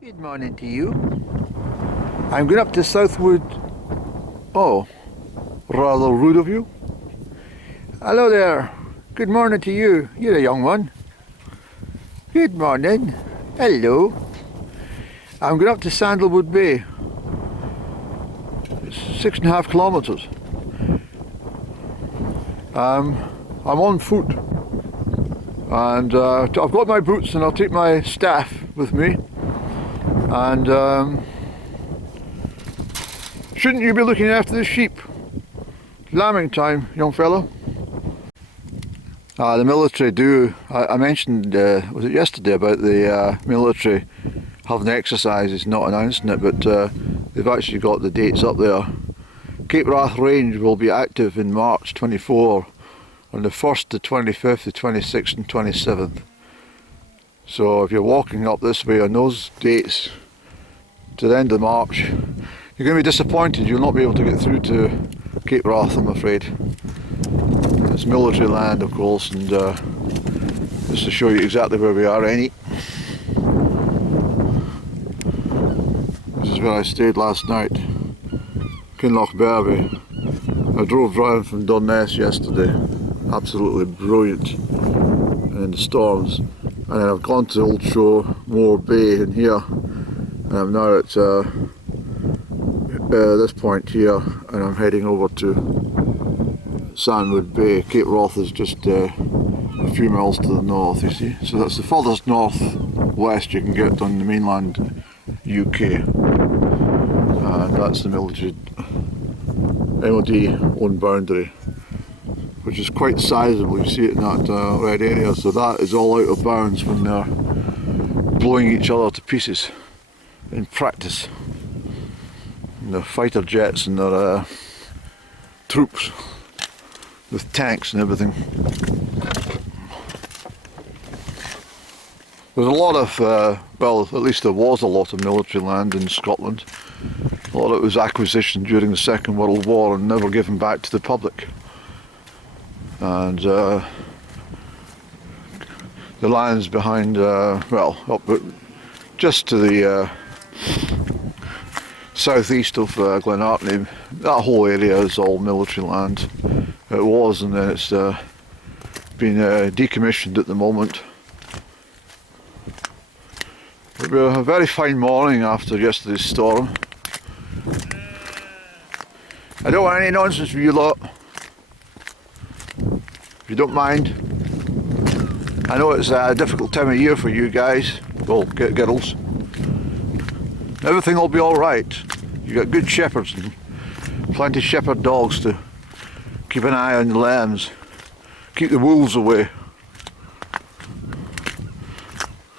Good morning to you. I'm going up to Southwood. Oh, rather rude of you. Hello there. Good morning to you. You're a young one. Good morning. Hello. I'm going up to Sandwood Bay. It's 6.5 kilometres. I'm on foot. And I've got my boots and I'll take my staff with me. And shouldn't you be looking after the sheep? Lambing time, young fellow. The military do. I mentioned, was it yesterday, about the military having exercises, not announcing it, but they've actually got the dates up there. Cape Wrath Range will be active in March 24 on the 1st, the 25th, the 26th and 27th. So if you're walking up this way on those dates to the end of March, you're going to be disappointed. You'll not be able to get through to Cape Wrath, I'm afraid. It's military land, of course, and just to show you exactly where we are, This is where I stayed last night, Kinlochbervie. I drove round from Durness yesterday, absolutely brilliant in the storms. And then I've gone to Old Show, Moore Bay in here, and I'm now at this point here, and I'm heading over to Sandwood Bay. Cape Wrath is just a few miles to the north, you see. So that's the furthest north-west you can get on the mainland UK. And that's the military MOD own boundary, which is quite sizable. You see it in that red area, so that is all out of bounds when they're blowing each other to pieces in practice. And their fighter jets and their troops with tanks and everything. There's a lot of, well, at least there was a lot of military land in Scotland. A lot of it was acquisition during the Second World War and never given back to the public. And the lands behind, well, up just to the southeast of Glenartney, that whole area is all military land. It was, and then it's been decommissioned at the moment. It was a very fine morning after yesterday's storm. I don't want any nonsense from you lot. If you don't mind. I know it's a difficult time of year for you guys, well, girls. Everything will be alright. You got good shepherds and plenty of shepherd dogs to keep an eye on the lambs, keep the wolves away.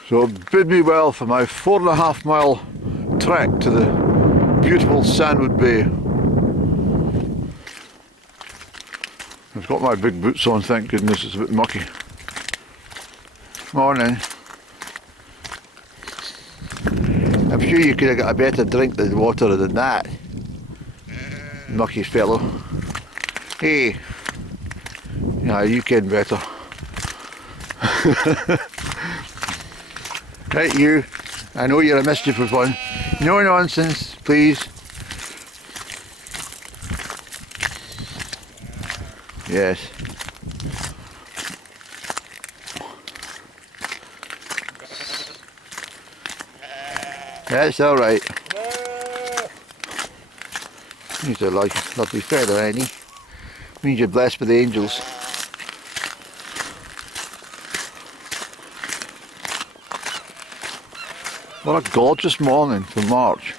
So bid me well for my 4.5 mile trek to the beautiful Sandwood Bay. I've got my big boots on, thank goodness. It's a bit mucky. Morning. I'm sure you could have got a better drink than water than that, mucky fellow. Hey, yeah, you can better. Right, you. I know you're a mischievous one. No nonsense, please. Yes. That's all right. He's a lovely feather, ain't he? Means you're blessed with the angels. What a gorgeous morning for March.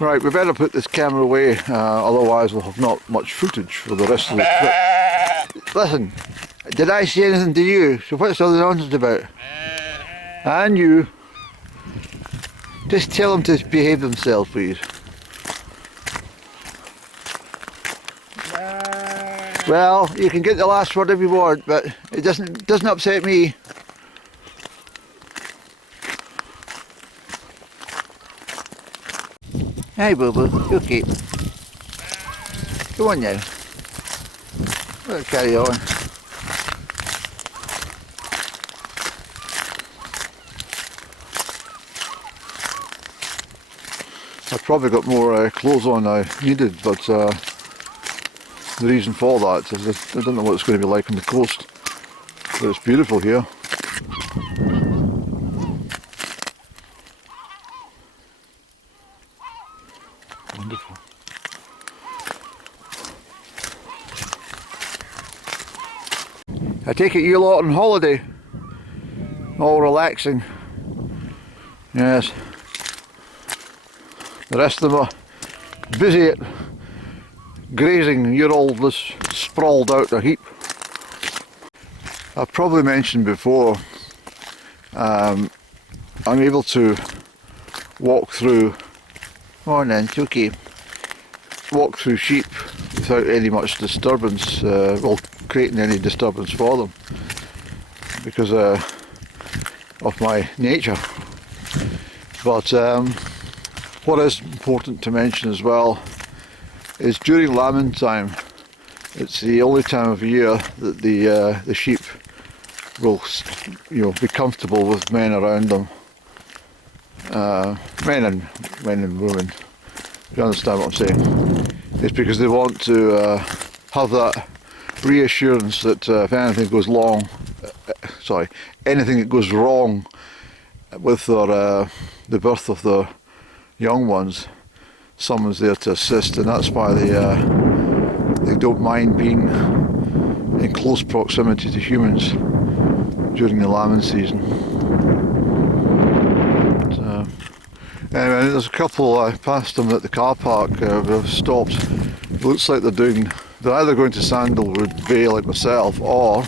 Right, we better put this camera away, otherwise we'll have not much footage for the rest of the trip. Listen, did I say anything to you? So what's all the nonsense about? And you. Just tell them to behave themselves, please. Well, you can get the last word if you want, but it doesn't upset me. Hi, Boo-Boo. Okay. Come on now. We'll carry on. I've probably got more clothes on than I needed, but the reason for that is I don't know what it's going to be like on the coast, but it's beautiful here. Wonderful. I take it you lot on holiday, all relaxing. Yes. The rest of them are busy at grazing, and you're all just sprawled out a heap. I've probably mentioned before, I'm able to walk through, walk through sheep without any much disturbance, creating any disturbance for them, because of my nature. But what is important to mention as well is during lambing time, it's the only time of year that the sheep will, be comfortable with men around them, men and women. You understand what I'm saying? It's because they want to have that reassurance that if anything goes anything that goes wrong with the birth of the young ones, someone's there to assist, and that's why they don't mind being in close proximity to humans during the lambing season. Anyway, there's a couple, I passed them at the car park, we've stopped. It looks like they're either going to Sandwood Bay like myself, or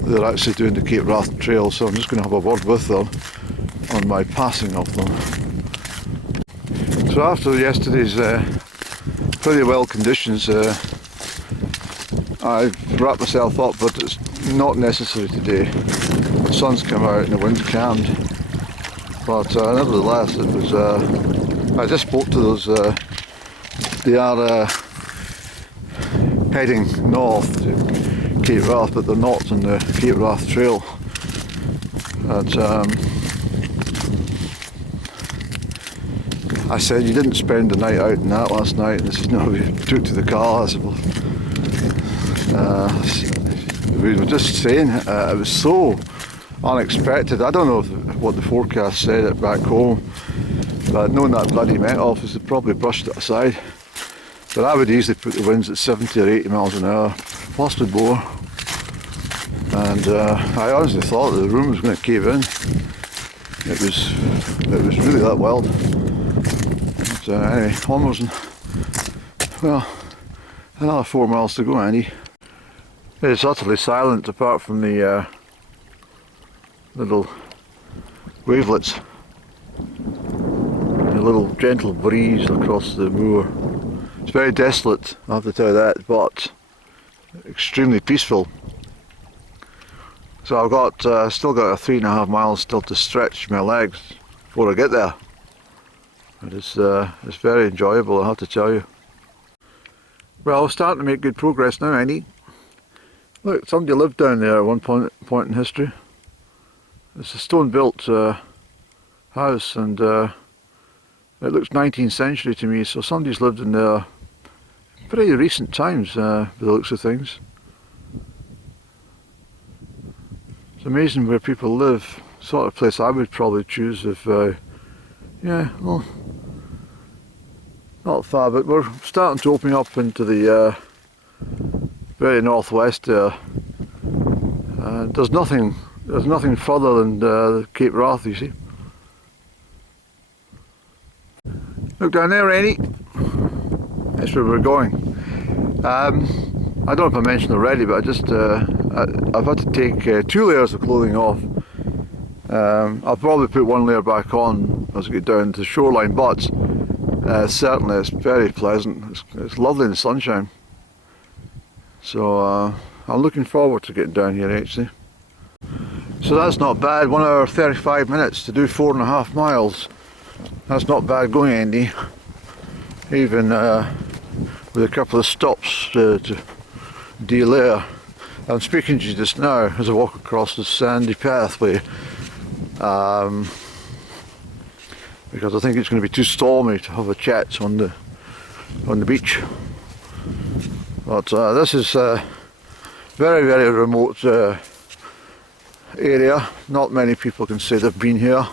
they're actually doing the Cape Wrath Trail, so I'm just going to have a word with them on my passing of them. So after yesterday's pretty well conditions, I wrapped myself up, but it's not necessary today. The sun's come out and the wind's calmed. But nevertheless, it was. I just spoke to those. They are heading north to Cape Wrath, but they're not on the Cape Wrath Trail. But I said, you didn't spend the night out in that last night, and this is now we took to the car. I said, well, we were just saying it was so unexpected. I don't know what the forecast said it back home, but knowing that bloody Met Office had probably brushed it aside. But I would easily put the winds at 70 or 80 miles an hour, possibly more. And I honestly thought that the room was going to cave in. It was really that wild. So anyway, almost, well, another 4 miles to go, Andy. It's utterly silent apart from the little wavelets, a little gentle breeze across the moor. It's very desolate, I have to tell you that, but extremely peaceful. So I've got still got 3.5 miles still to stretch my legs before I get there. And it's very enjoyable, I have to tell you. Well, we're starting to make good progress now, Andy. Look, somebody lived down there at one point in history. It's a stone-built house, and it looks 19th century to me, so somebody's lived in there pretty recent times, by the looks of things. It's amazing where people live. Sort of place I would probably choose if, yeah, well, not far, but we're starting to open up into the very northwest there. There's nothing further than Cape Wrath, you see. Look down there, Annie. That's where we're going. I don't know if I mentioned already, but I've had to take 2 layers of clothing off. I'll probably put 1 layer back on as we get down to the shoreline, but certainly it's very pleasant. It's lovely in the sunshine. So I'm looking forward to getting down here actually. So that's not bad, 1 hour 35 minutes to do 4.5 miles. That's not bad going, Andy. Even with a couple of stops to delayer. I'm speaking to you just now as I walk across the sandy pathway. because I think it's going to be too stormy to have a chat on the beach. But this is a very, very remote area. Not many people can say they've been here.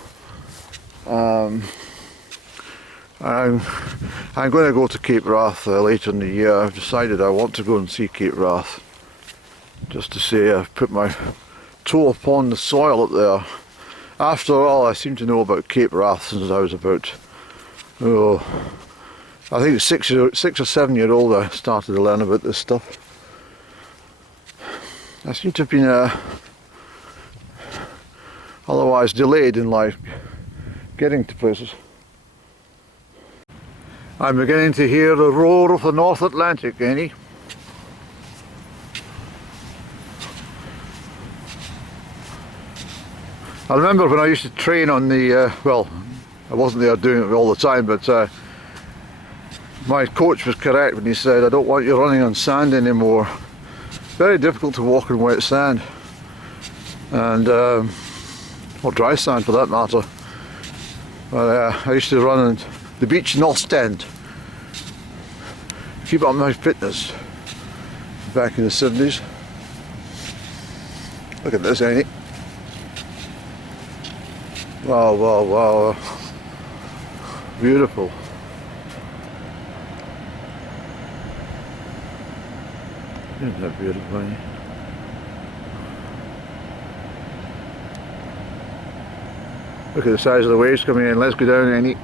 I'm going to go to Cape Wrath later in the year. I've decided I want to go and see Cape Wrath, just to say I've put my toe upon the soil up there. After all, I seem to know about Cape Wrath since I was about, I think 6 or 7 years old I started to learn about this stuff. I seem to have been otherwise delayed in life getting to places. I'm beginning to hear the roar of the North Atlantic, Annie. I remember when I used to train on the, well, I wasn't there doing it all the time, but my coach was correct when he said, I don't want you running on sand anymore. Very difficult to walk in wet sand, and or dry sand for that matter. But I used to run on the beach in Ostend, keep up my fitness back in the 70s. Look at this, ain't it? Wow, wow, wow. Beautiful. Isn't that beautiful, ain't it? Look at the size of the waves coming in. Let's go down, Annie.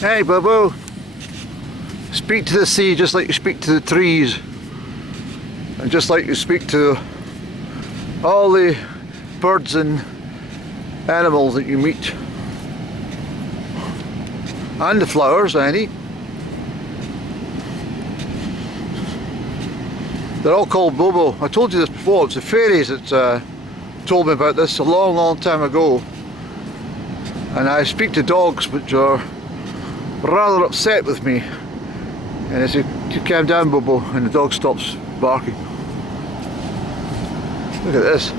Hey, Bobo. Speak to the sea just like you speak to the trees, and just like you speak to all the birds and animals that you meet, and the flowers, Annie. They're all called Bobo. I told you this before. It's the fairies that told me about this a long, long time ago. And I speak to dogs which are rather upset with me, and I say, calm down, Bobo, and the dog stops barking. Look at this.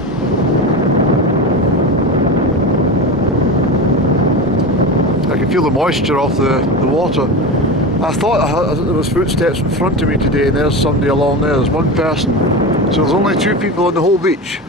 I can feel the moisture off the water. I thought there was footsteps in front of me today, and there's somebody along there. There's one person. So there's only 2 people on the whole beach.